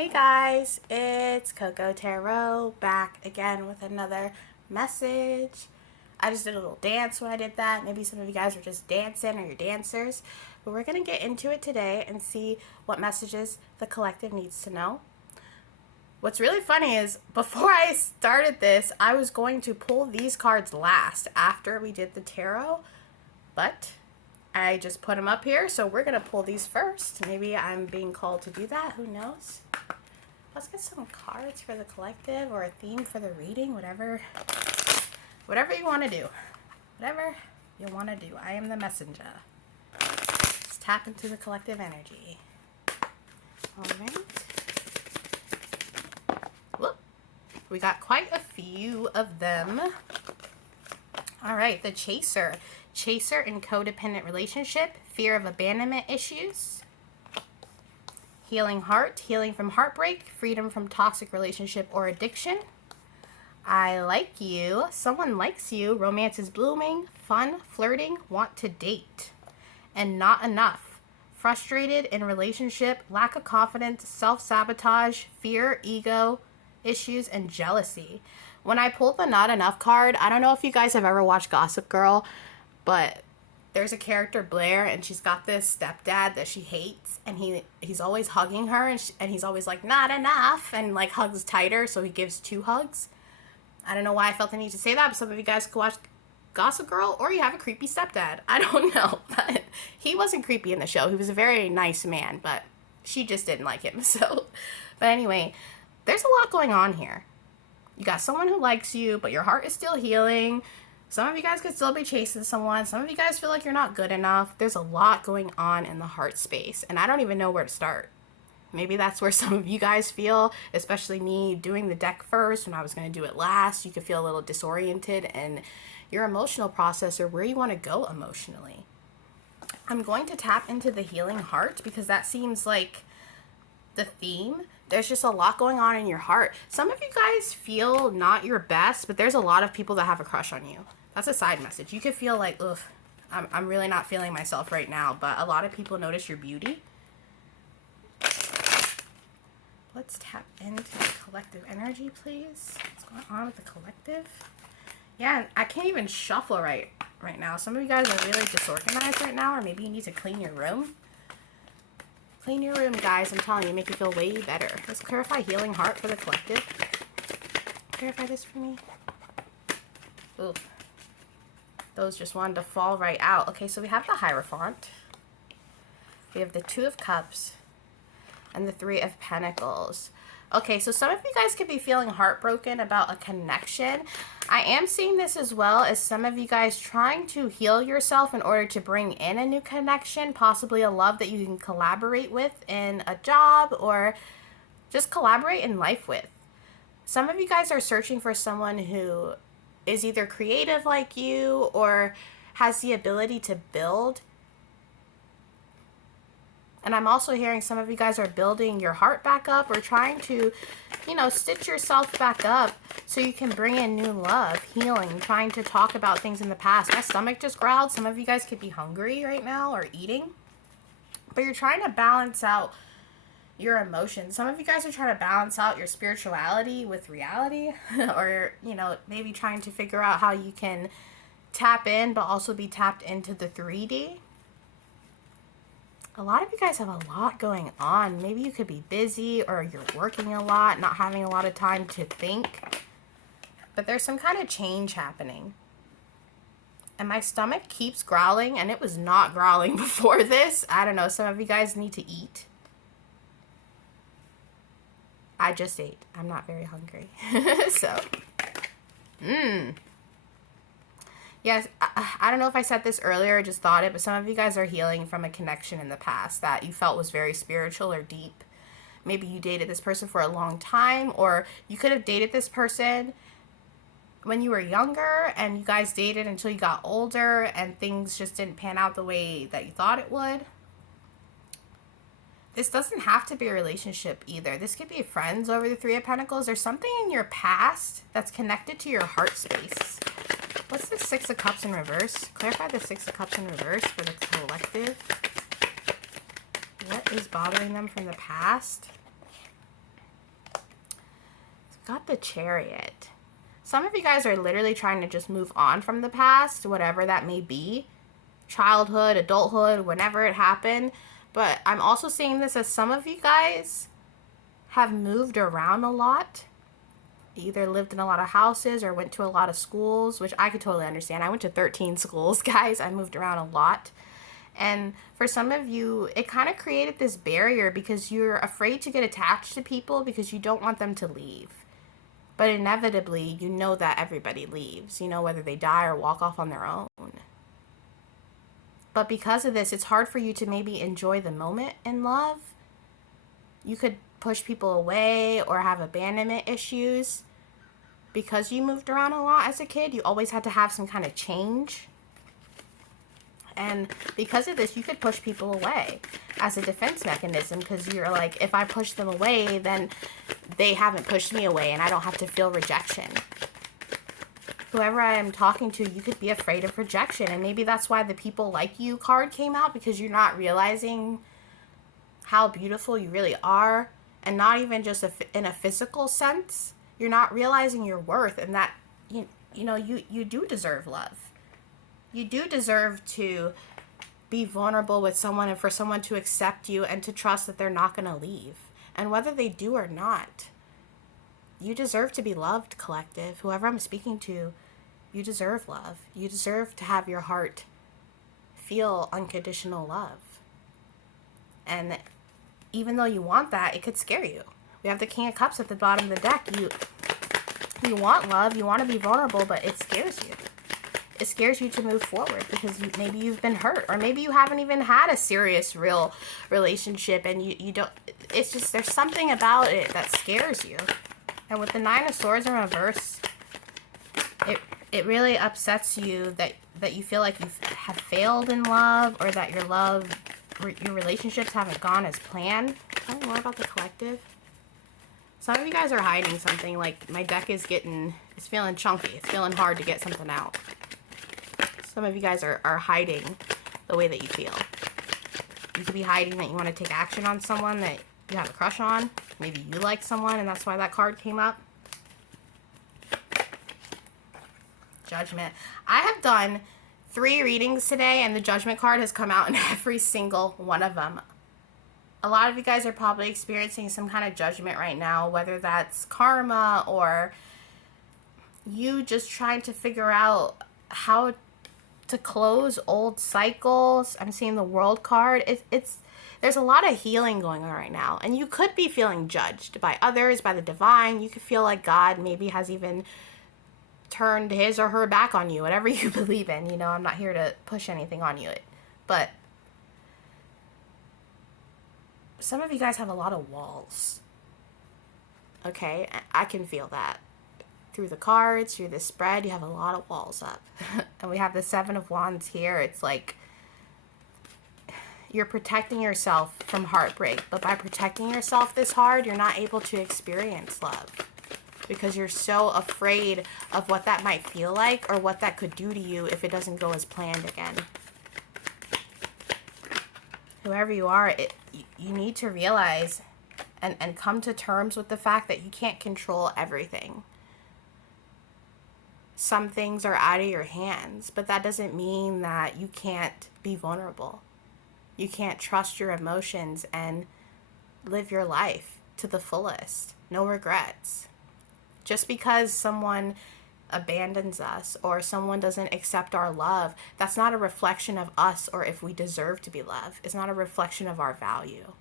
Hey guys, it's CocoaTarot back again with another message. I just did a little dance when I did that. Maybe some of you guys are just dancing or you're dancers. But we're going to get into it today and see what messages the collective needs to know. What's really funny is before I started this, I was going to pull these cards last after we did the tarot. But I just put them up here, so we're going to pull these first. Maybe I'm being called to do that. Who knows? Let's get some cards for the collective or a theme for the reading, whatever you want to do. Whatever you want to do. I am the messenger. Let's tap into the collective energy. All right. Whoop. We got quite a few of them. All right, the chaser. Chaser in codependent relationship, fear of abandonment issues. Healing heart, healing from heartbreak, freedom from toxic relationship or addiction. I like you, someone likes you, romance is blooming, fun, flirting, want to date. And not enough, frustrated in relationship, lack of confidence, self-sabotage, fear, ego, issues, and jealousy. When I pulled the not enough card, I don't know if you guys have ever watched Gossip Girl, but there's a character, Blair, and she's got this stepdad that she hates, and he's always hugging her, and he's always like, not enough, and like hugs tighter, so he gives 2 hugs. I don't know why I felt the need to say that, but some of you guys could watch Gossip Girl, or you have a creepy stepdad. I don't know, but he wasn't creepy in the show. He was a very nice man, but she just didn't like him, so. But anyway, there's a lot going on here. You got someone who likes you, but your heart is still healing. Some of you guys could still be chasing someone. Some of you guys feel like you're not good enough. There's a lot going on in the heart space, and I don't even know where to start. Maybe that's where some of you guys feel, especially me doing the deck first when I was going to do it last. You could feel a little disoriented in your emotional process or where you want to go emotionally. I'm going to tap into the healing heart because that seems like the theme. There's just a lot going on in your heart. Some of you guys feel not your best, but there's a lot of people that have a crush on you. That's a side message. You could feel like, ugh, I'm really not feeling myself right now, but a lot of people notice your beauty. Let's tap into the collective energy, please. What's going on with the collective? Yeah, I can't even shuffle right now. Some of you guys are really disorganized right now, or maybe you need to clean your room. Clean your room, guys. I'm telling you, make you feel way better. Let's clarify healing heart for the collective. Clarify this for me. Ooh. Those just wanted to fall right out. Okay, so we have the Hierophant. We have the 2 of Cups. And the 3 of Pentacles. Okay, so some of you guys could be feeling heartbroken about a connection. I am seeing this as well as some of you guys trying to heal yourself in order to bring in a new connection, possibly a love that you can collaborate with in a job or just collaborate in life with. Some of you guys are searching for someone who is either creative like you or has the ability to build. And I'm also hearing some of you guys are building your heart back up or trying to, stitch yourself back up so you can bring in new love, healing, trying to talk about things in the past. My stomach just growled. Some of you guys could be hungry right now or eating. But you're trying to balance out your emotions. Some of you guys are trying to balance out your spirituality with reality or, maybe trying to figure out how you can tap in but also be tapped into the 3D. A lot of you guys have a lot going on. Maybe you could be busy or you're working a lot, not having a lot of time to think. But there's some kind of change happening. And my stomach keeps growling, and it was not growling before this. I don't know. Some of you guys need to eat. I just ate. I'm not very hungry. So, Yes, I don't know if I said this earlier or just thought it, but some of you guys are healing from a connection in the past that you felt was very spiritual or deep. Maybe you dated this person for a long time, or you could have dated this person when you were younger and you guys dated until you got older and things just didn't pan out the way that you thought it would. This doesn't have to be a relationship either. This could be friends over the 3 of Pentacles. There's something in your past that's connected to your heart space. What's the 6 of Cups in reverse? Clarify the 6 of Cups in reverse for the collective. What is bothering them from the past? got the Chariot. Some of you guys are literally trying to just move on from the past, whatever that may be. Childhood, adulthood, whenever it happened. But I'm also seeing this as some of you guys have moved around a lot. Either lived in a lot of houses or went to a lot of schools, which I could totally understand. I went to 13 schools, guys. I moved around a lot. And for some of you, it kind of created this barrier because you're afraid to get attached to people because you don't want them to leave. But inevitably, you know that everybody leaves, you know, whether they die or walk off on their own. But because of this, it's hard for you to maybe enjoy the moment in love. You could push people away or have abandonment issues. Because you moved around a lot as a kid, you always had to have some kind of change. And because of this, you could push people away as a defense mechanism because you're like, if I push them away, then they haven't pushed me away and I don't have to feel rejection. Whoever I am talking to, you could be afraid of rejection. And maybe that's why the people like you card came out, because you're not realizing how beautiful you really are. And not even just in a physical sense. You're not realizing your worth and that, you know, you do deserve love. You do deserve to be vulnerable with someone and for someone to accept you and to trust that they're not going to leave. And whether they do or not, you deserve to be loved, collective. Whoever I'm speaking to, you deserve love. You deserve to have your heart feel unconditional love. And even though you want that, it could scare you. We have the King of Cups at the bottom of the deck. You want love, you want to be vulnerable, but it scares you. It scares you to move forward because maybe you've been hurt, or maybe you haven't even had a serious, real relationship, and you don't, it's just, there's something about it that scares you. And with the Nine of Swords in reverse, it really upsets you that you feel like you have failed in love, or that your relationships haven't gone as planned. Tell me more about the collective. Some of you guys are hiding something. Like, my deck is it's feeling chunky. It's feeling hard to get something out. Some of you guys are hiding the way that you feel. You could be hiding that you want to take action on someone that you have a crush on. Maybe you like someone and that's why that card came up. Judgment. I have done 3 readings today and the Judgment card has come out in every single one of them. A lot of you guys are probably experiencing some kind of judgment right now, whether that's karma or you just trying to figure out how to close old cycles. I'm seeing the World card. There's a lot of healing going on right now, and you could be feeling judged by others, by the divine. You could feel like God maybe has even turned his or her back on you, whatever you believe in. You know, I'm not here to push anything on you, but some of you guys have a lot of walls. Okay, I can feel that. Through the cards, through the spread, you have a lot of walls up. And we have the Seven of Wands here. It's like you're protecting yourself from heartbreak. But by protecting yourself this hard, you're not able to experience love. Because you're so afraid of what that might feel like or what that could do to you if it doesn't go as planned again. Whoever you are, you need to realize and come to terms with the fact that you can't control everything. Some things are out of your hands, but that doesn't mean that you can't be vulnerable. You can't trust your emotions and live your life to the fullest. No regrets. Just because someone abandons us or someone doesn't accept our love, that's not a reflection of us or if we deserve to be loved. It's not a reflection of our value.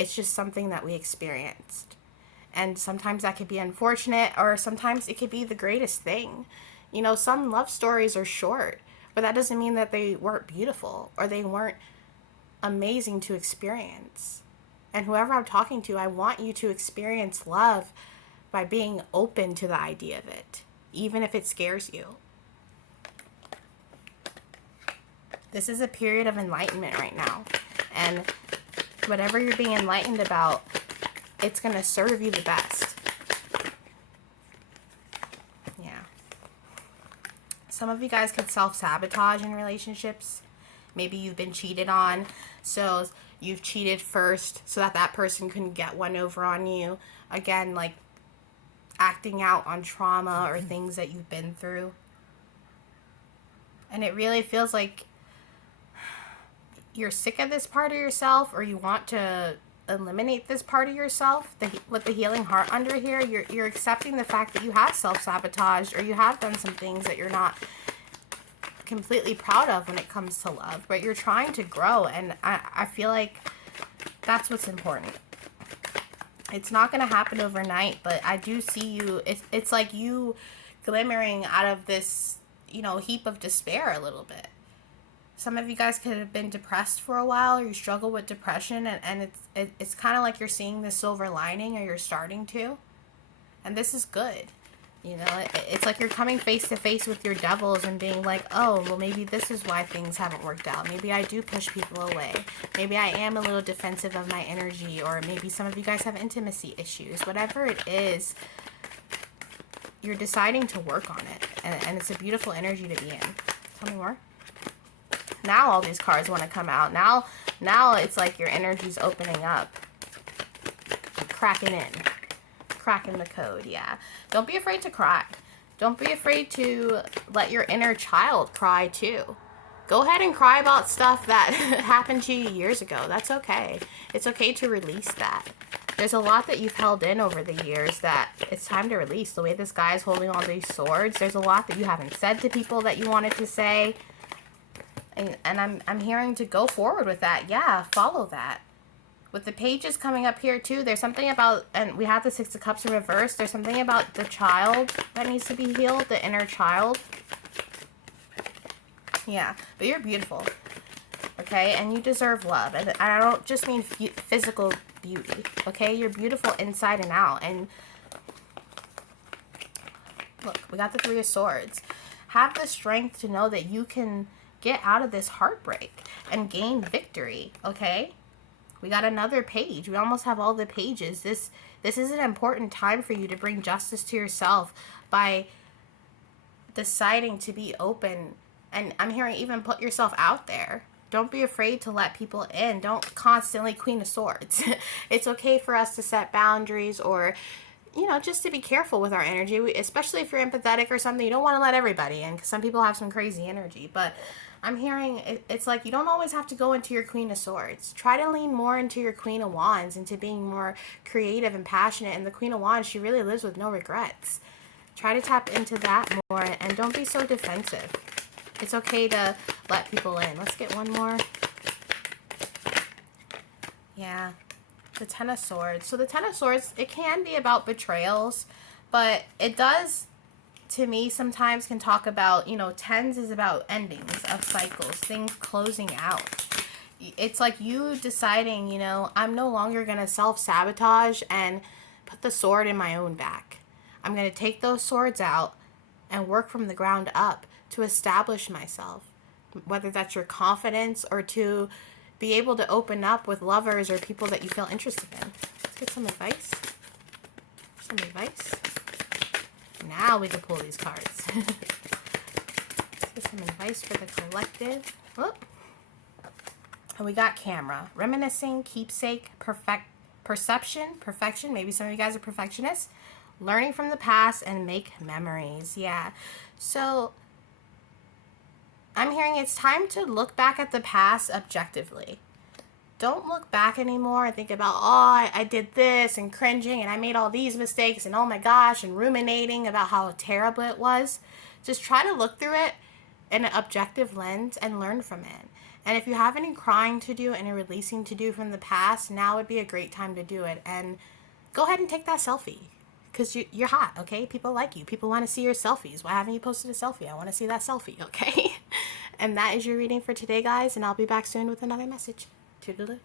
It's just something that we experienced. And sometimes that could be unfortunate, or sometimes it could be the greatest thing. You know, some love stories are short, but that doesn't mean that they weren't beautiful or they weren't amazing to experience. And whoever I'm talking to, I want you to experience love by being open to the idea of it, even if it scares you. This is a period of enlightenment right now. And whatever you're being enlightened about, it's going to serve you the best. Yeah. Some of you guys could self-sabotage in relationships. Maybe you've been cheated on, so you've cheated first so that that person couldn't get one over on you. Again, like, acting out on trauma or things that you've been through. And it really feels like you're sick of this part of yourself, or you want to eliminate this part of yourself. With the healing heart under here, you're accepting the fact that you have self-sabotaged, or you have done some things that you're not completely proud of when it comes to love, but you're trying to grow. And I feel like that's what's important. It's not going to happen overnight, but I do see you. It's like you glimmering out of this, you know, heap of despair a little bit. Some of you guys could have been depressed for a while, or you struggle with depression, and it's kind of like you're seeing the silver lining, or you're starting to. And this is good. You know, it's like you're coming face to face with your devils and being like, oh, well, maybe this is why things haven't worked out. Maybe I do push people away. Maybe I am a little defensive of my energy, or maybe some of you guys have intimacy issues. Whatever it is, you're deciding to work on it. And it's a beautiful energy to be in. Tell me more. Now all these cards want to come out. Now it's like your energy's opening up. Cracking in. Cracking the code, yeah. Don't be afraid to cry. Don't be afraid to let your inner child cry too. Go ahead and cry about stuff that happened to you years ago. That's okay. It's okay to release that. There's a lot that you've held in over the years that it's time to release. The way this guy is holding all these swords, there's a lot that you haven't said to people that you wanted to say. And I'm hearing to go forward with that. Yeah, follow that. With the pages coming up here too, there's something about, and we have the Six of Cups in reverse, there's something about the child that needs to be healed, the inner child. Yeah, but you're beautiful, okay? And you deserve love. And I don't just mean physical beauty, okay? You're beautiful inside and out. And look, we got the Three of Swords. Have the strength to know that you can get out of this heartbreak and gain victory, okay? We got another page. We almost have all the pages. This is an important time for you to bring justice to yourself by deciding to be open. And I'm hearing even put yourself out there. Don't be afraid to let people in. Don't constantly Queen of Swords. It's okay for us to set boundaries, or, you know, just to be careful with our energy, especially if you're empathetic or something. You don't want to let everybody in, because some people have some crazy energy. But I'm hearing it's like you don't always have to go into your Queen of Swords. Try to lean more into your Queen of Wands, into being more creative and passionate. And the Queen of Wands, she really lives with no regrets. Try to tap into that more, and don't be so defensive. It's okay to let people in. Let's get one more. Yeah, the Ten of Swords. So the Ten of Swords, it can be about betrayals, but it does, to me, sometimes can talk about, you know, tens is about endings of cycles, things closing out. It's like you deciding, you know, I'm no longer going to self-sabotage and put the sword in my own back. I'm going to take those swords out and work from the ground up to establish myself, whether that's your confidence or to be able to open up with lovers or people that you feel interested in. Let's get some advice. Some advice. Now we can pull these cards. Let's get some advice for the collective. Whoop. And we got camera. Reminiscing, keepsake, perception, perfection. Maybe some of you guys are perfectionists. Learning from the past and make memories. Yeah. So I'm hearing it's time to look back at the past objectively. Don't look back anymore and think about, oh, I did this, and cringing, and I made all these mistakes, and oh my gosh, and ruminating about how terrible it was. Just try to look through it in an objective lens and learn from it. And if you have any crying to do, any releasing to do from the past, now would be a great time to do it. And go ahead and take that selfie, because you're hot, okay? People like you. People want to see your selfies. Why haven't you posted a selfie? I want to see that selfie, okay? And that is your reading for today, guys, and I'll be back soon with another message. Toodaloo.